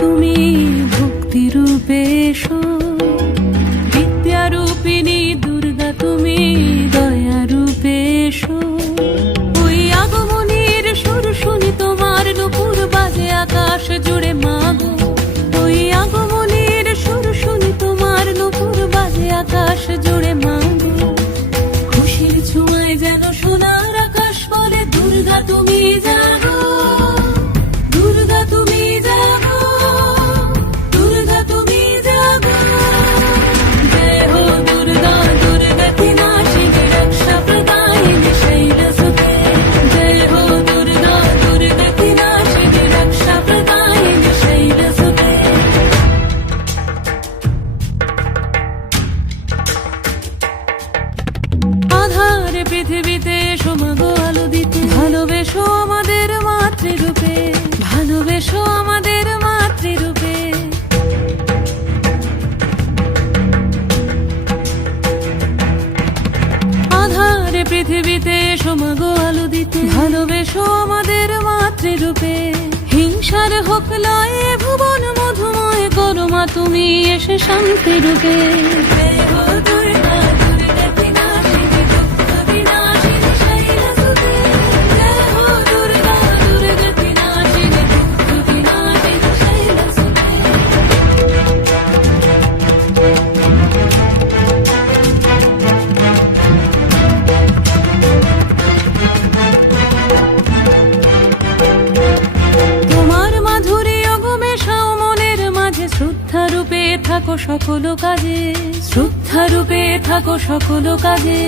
তুমি ভক্তি রূপে এসো, বিদ্যারূপিণী দুর্গা তুমি দয়া রূপে এসো। ওই আগমনের সুর শুনি তোমার নুপুর বাজে আকাশ জুড়ে মাগো। ওই আগমনের সুর শুনি তোমার নুপুর বাজে আকাশ জুড়ে মাগো। খুশির ছোঁয়ায় যেন সোনার আকাশ বলে দুর্গা তুমি জাগো, দুর্গা তুমি জাগো, দুর্গা তুমি জাগো। জয় হো দুর্গা, দুর্গা কি নাশিনী রক্ষা প্রদায়িনী শৈলসুতে। জয় হো দুর্গা, দুর্গা কি নাশিনী রক্ষা প্রদায়িনী শৈলসুতে। আধার পৃথিবীতে এসো মাগো আলো দিতে, ভালোবেসো আমাদের মাতৃরূপে, ভালোবেসো আমাদের মাতৃরূপে। আধার পৃথিবীতে এসো মাগো আলো দিতে, ভালোবেসো আমাদের মাতৃরূপে। হিংসার হোক লয়ে ভুবন মধুময় করো মা তুমি এসে শান্তি রূপে। জয় হো দুর্গা, দুর্গা কি নাশিনী দুঃখ বিনাশিনী শৈলসুতে। জয় হো দুর্গা, দুর্গা কি নাশিনী দুঃখ বিনাশিনী শৈলসুতে। তোমার মাধুরী অগমেশাও মনের মাঝে, শ্রদ্ধা রূপে থাকো সকল কাজে, শ্রদ্ধা রূপে থাকো সকল কাজে।